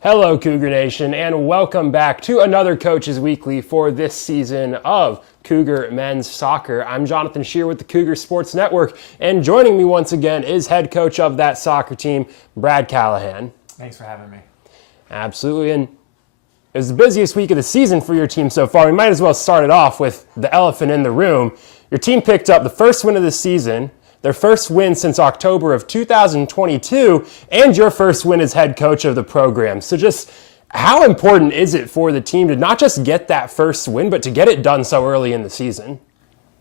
Hello, Cougar Nation, and welcome back to another Coaches Weekly for this season of Cougar Men's Soccer. I'm Jonathan Shear with the Cougar Sports Network, and joining me once again is head coach of that soccer team, Brad Callahan. Thanks for having me. Absolutely, and it was the busiest week of the season for your team so far. We might as well start it off with the elephant in the room. Your team picked up the first win of the season, their first win since October of 2022, and your first win as head coach of the program. So just how important is it for the team to not just get that first win, but to get it done so early in the season?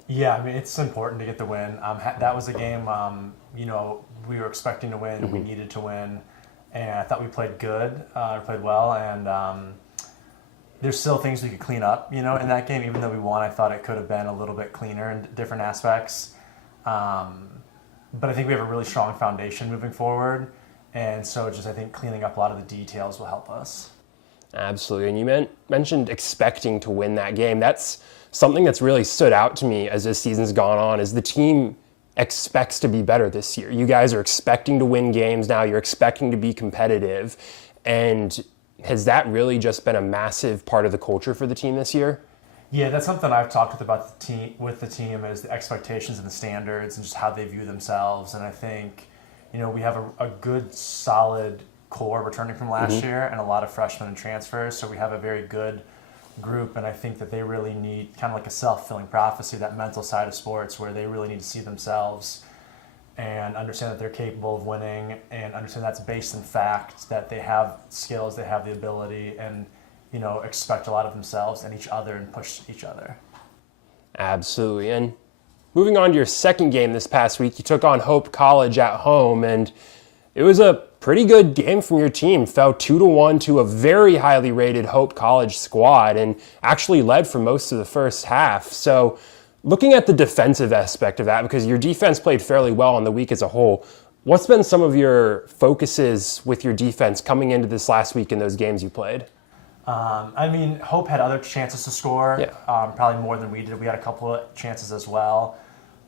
Yeah, I mean, it's important to get the win. That was a game, we were expecting to win, we needed to win, and I thought we played good, played well, and there's still things we could clean up, in that game. Even though we won, I thought it could have been a little bit cleaner in different aspects. But I think we have a really strong foundation moving forward, and so I think cleaning up a lot of the details will help us. Absolutely, and you mentioned expecting to win that game. That's something that's really stood out to me as this season's gone on, is the team expects to be better this year. You guys are expecting to win games now, you're expecting to be competitive, and has that really just been a massive part of the culture for the team this year? Yeah, that's something I've talked about with the team is the expectations and the standards and just how they view themselves. And I think, we have a good, solid core returning from last year and a lot of freshmen and transfers. So we have a very good group, and I think that they really need kind of like a self-fulfilling prophecy, that mental side of sports where they really need to see themselves and understand that they're capable of winning and understand that's based in fact, that they have skills, they have the ability, and expect a lot of themselves and each other and push each other. Absolutely. And moving on to your second game this past week, you took on Hope College at home, and it was a pretty good game from your team. Fell 2-1 to a very highly rated Hope College squad and actually led for most of the first half. So looking at the defensive aspect of that, because your defense played fairly well on the week as a whole, what's been some of your focuses with your defense coming into this last week in those games you played? Hope had other chances to score, probably more than we did. We had a couple of chances as well.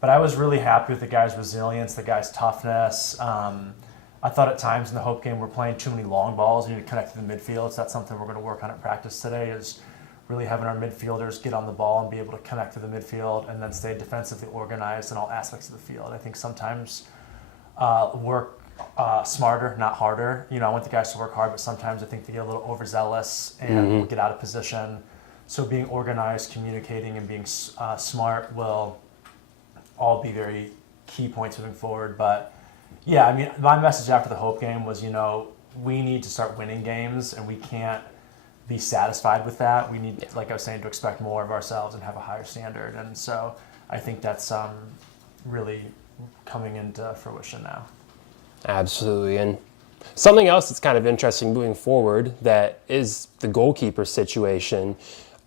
But I was really happy with the guys' resilience, the guys' toughness. I thought at times in the Hope game we're playing too many long balls. We need to connect to the midfield. So that's something we're going to work on at practice today, is really having our midfielders get on the ball and be able to connect to the midfield and then stay defensively organized in all aspects of the field. I think sometimes work smarter, not harder. I want the guys to work hard, but sometimes I think they get a little overzealous and get out of position. So being organized, communicating, and being smart will all be very key points moving forward. But yeah, my message after the Hope game was, we need to start winning games, and we can't be satisfied with that. We need, like I was saying, to expect more of ourselves and have a higher standard. And so I think that's really coming into fruition now. Absolutely. And something else that's kind of interesting moving forward that is the goalkeeper situation.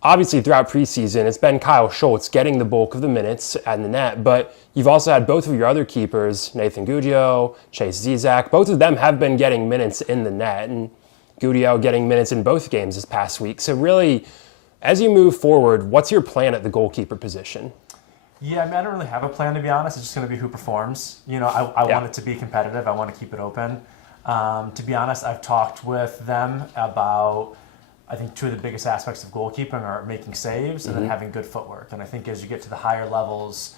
Obviously, throughout preseason, it's been Kyle Schultz getting the bulk of the minutes at the net, but you've also had both of your other keepers, Nathan Gudiow, Chase Zizak. Both of them have been getting minutes in the net, and Gudiow getting minutes in both games this past week. So really, as you move forward, what's your plan at the goalkeeper position? Yeah, I don't really have a plan, to be honest. It's just going to be who performs. I want it to be competitive. I want to keep it open. To be honest, I've talked with them about, I think, two of the biggest aspects of goalkeeping are making saves and then having good footwork. And I think as you get to the higher levels,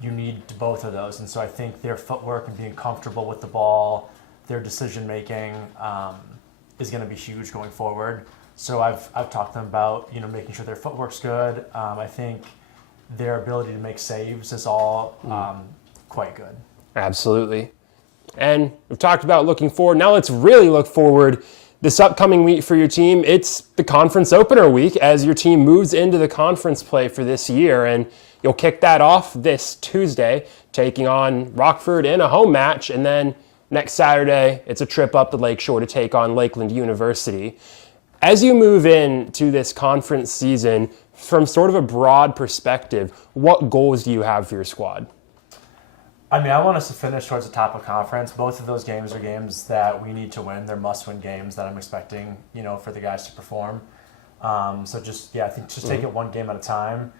you need both of those. And so I think their footwork and being comfortable with the ball, their decision-making is going to be huge going forward. So I've talked to them about, making sure their footwork's good. I think their ability to make saves is all quite good. Absolutely. And we've talked about looking forward. Now let's really look forward. This upcoming week for your team, it's the conference opener week as your team moves into the conference play for this year. And you'll kick that off this Tuesday, taking on Rockford in a home match. And then next Saturday, it's a trip up the Lakeshore to take on Lakeland University. As you move into this conference season, from sort of a broad perspective, what goals do you have for your squad? I want us to finish towards the top of conference. Both of those games are games that we need to win. They're must-win games that I'm expecting, for the guys to perform. I think just take it one game at a time,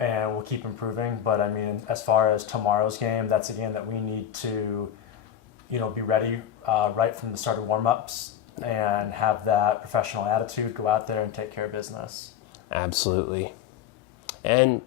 and we'll keep improving. But as far as tomorrow's game, that's a game that we need to, be ready right from the start of warm-ups and have that professional attitude, go out there and take care of business. Absolutely. And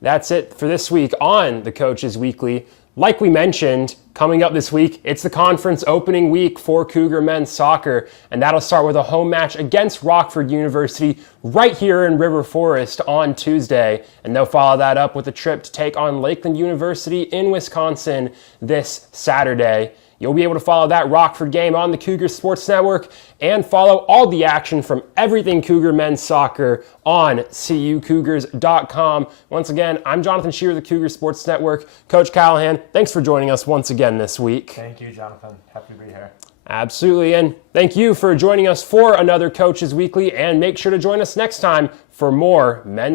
that's it for this week on the Coaches Weekly. Like we mentioned, coming up this week, it's the conference opening week for Cougar men's soccer, and that'll start with a home match against Rockford University right here in River Forest on Tuesday, and they'll follow that up with a trip to take on Lakeland University in Wisconsin this Saturday. You'll be able to follow that Rockford game on the Cougar Sports Network and follow all the action from everything Cougar men's soccer on CUCougars.com. Once again, I'm Jonathan Shearer, the Cougar Sports Network. Coach Callahan, thanks for joining us once again this week. Thank you, Jonathan. Happy to be here. Absolutely, and thank you for joining us for another Coaches Weekly, and make sure to join us next time for more men's